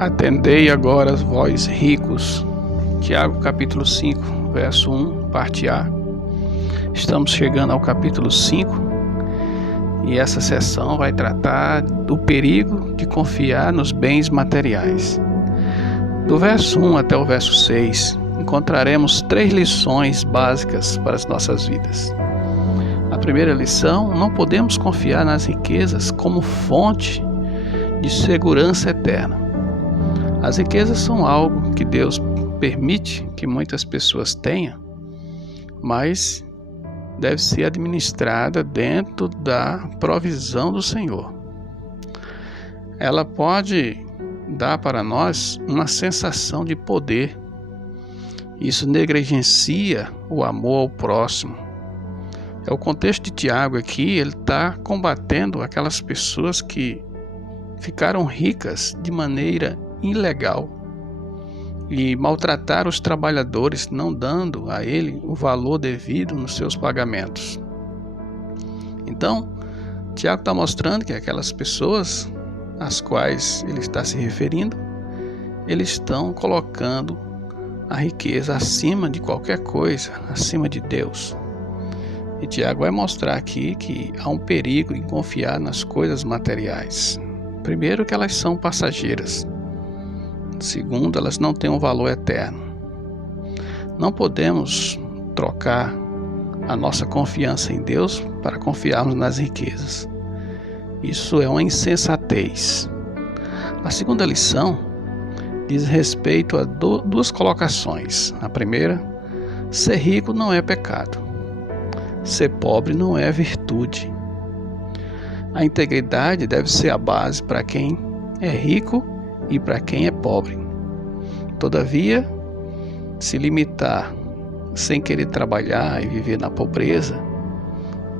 Atendei agora, vós ricos. Tiago capítulo 5, verso 1, parte A. Estamos chegando ao capítulo 5 e essa sessão vai tratar do perigo de confiar nos bens materiais. Do verso 1 até o verso 6, encontraremos 3 lições básicas para as nossas vidas. A primeira lição: não podemos confiar nas riquezas como fonte de segurança eterna. As riquezas são algo que Deus permite que muitas pessoas tenham, mas deve ser administrada dentro da provisão do Senhor. Ela pode dar para nós uma sensação de poder. Isso negligencia o amor ao próximo. É o contexto de Tiago aqui, ele está combatendo aquelas pessoas que ficaram ricas de maneira ilegal e maltrataram os trabalhadores, não dando a ele o valor devido nos seus pagamentos. Então, Tiago está mostrando que aquelas pessoas às quais ele está se referindo, eles estão colocando a riqueza acima de qualquer coisa, acima de Deus. E Tiago vai mostrar aqui que há um perigo em confiar nas coisas materiais. Primeiro, que elas são passageiras. Segundo, elas não têm um valor eterno. Não podemos trocar a nossa confiança em Deus para confiarmos nas riquezas. Isso é uma insensatez. A segunda lição diz respeito a duas colocações. A primeira: ser rico não é pecado. Ser pobre não é virtude. A integridade deve ser a base para quem é rico e para quem é pobre. Todavia, se limitar sem querer trabalhar e viver na pobreza,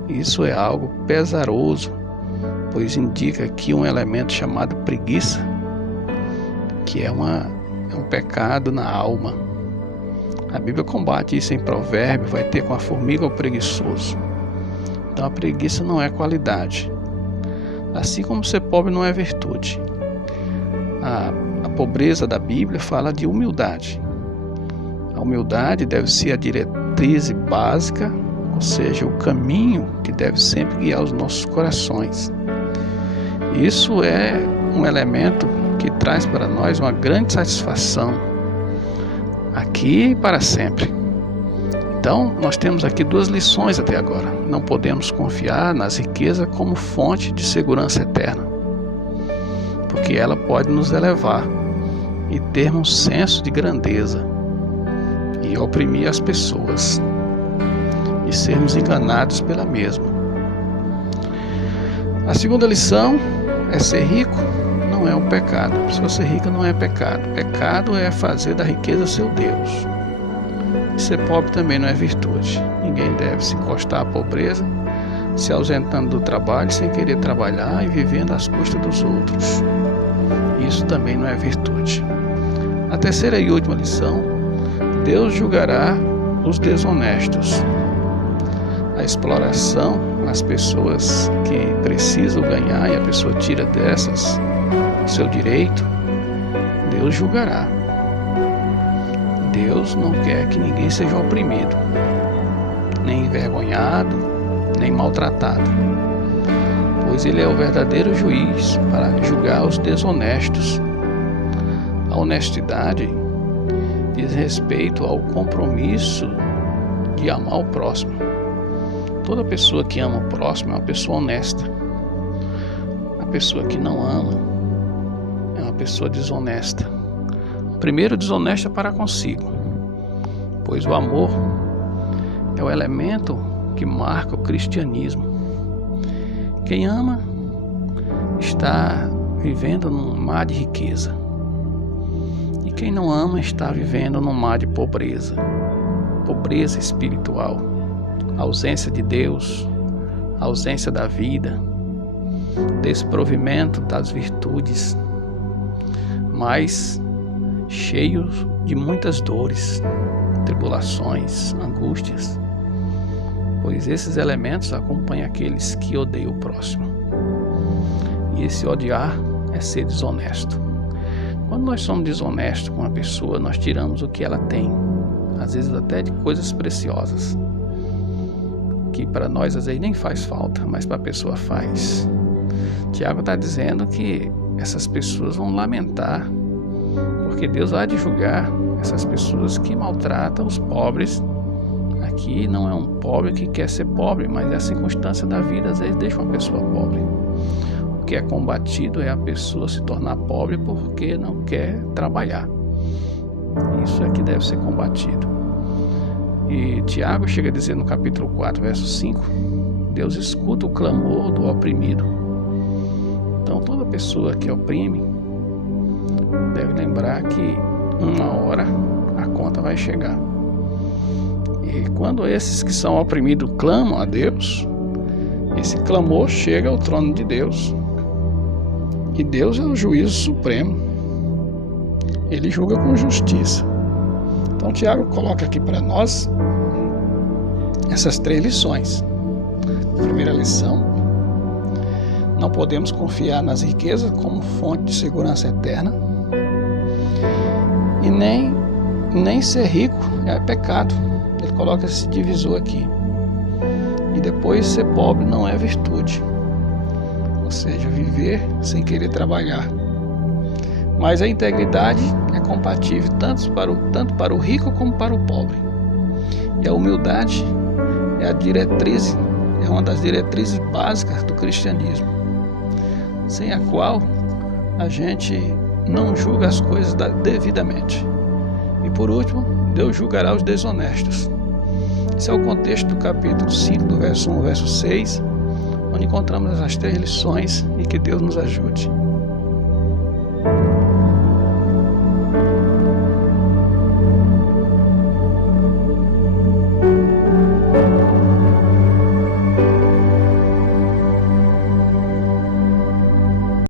isso é algo pesaroso, pois indica aqui um elemento chamado preguiça, que é um pecado na alma. A Bíblia combate isso em Provérbios: vai ter com a formiga o preguiçoso. Então a preguiça não é qualidade. Assim como ser pobre não é virtude. A pobreza da Bíblia fala de humildade. A humildade deve ser a diretriz básica, ou seja, o caminho que deve sempre guiar os nossos corações. Isso é um elemento que traz para nós uma grande satisfação, aqui e para sempre. Então, nós temos aqui 2 lições até agora. Não podemos confiar nas riquezas como fonte de segurança eterna, porque ela pode nos elevar e ter um senso de grandeza e oprimir as pessoas e sermos enganados pela mesma. A segunda lição é: ser rico não é um pecado. A pessoa ser rica não é pecado. Pecado é fazer da riqueza seu Deus. E ser pobre também não é virtude. Ninguém deve se encostar à pobreza, se ausentando do trabalho sem querer trabalhar e vivendo às custas dos outros. Isso também não é virtude. A terceira e última lição: Deus julgará os desonestos. A exploração, as pessoas que precisam ganhar e a pessoa tira dessas seu direito, Deus julgará. Deus não quer que ninguém seja oprimido, nem envergonhado, nem maltratado, pois Ele é o verdadeiro juiz para julgar os desonestos. A honestidade diz respeito ao compromisso de amar o próximo. Toda pessoa que ama o próximo é uma pessoa honesta. A pessoa que não ama é uma pessoa desonesta. Primeiro, desonesta para consigo, pois o amor é o elemento que marca o cristianismo. Quem ama está vivendo num mar de riqueza, e quem não ama está vivendo num mar de pobreza, pobreza espiritual, ausência de Deus, ausência da vida, desprovimento das virtudes, mas cheios de muitas dores, tribulações, angústias, pois esses elementos acompanham aqueles que odeiam o próximo. E esse odiar é ser desonesto. Quando nós somos desonestos com uma pessoa, nós tiramos o que ela tem, às vezes até de coisas preciosas, que para nós às vezes nem faz falta, mas para a pessoa faz. Tiago está dizendo que essas pessoas vão lamentar, porque Deus vai julgar essas pessoas que maltratam os pobres. Aqui não é um pobre que quer ser pobre, mas é a circunstância da vida às vezes deixa uma pessoa pobre. O que é combatido é a pessoa se tornar pobre porque não quer trabalhar. Isso é que deve ser combatido. E Tiago chega a dizer no capítulo 4, verso 5, Deus escuta o clamor do oprimido. Então toda pessoa que oprime deve lembrar que uma hora a conta vai chegar. E quando esses que são oprimidos clamam a Deus, esse clamor chega ao trono de Deus. E Deus é o juízo supremo. Ele julga com justiça. Então Tiago coloca aqui para nós essas 3 lições. A primeira lição: não podemos confiar nas riquezas como fonte de segurança eterna. E nem ser rico é pecado. Ele coloca esse divisor aqui. E depois ser pobre não é virtude. Ou seja, viver sem querer trabalhar. Mas a integridade é compatível tanto para o rico como para o pobre. E a humildade é uma das diretrizes básicas do cristianismo, sem a qual a gente não julga as coisas devidamente. E por último, Deus julgará os desonestos. Esse é o contexto do capítulo 5, do verso 1 ao verso 6, onde encontramos as 3 lições, e que Deus nos ajude.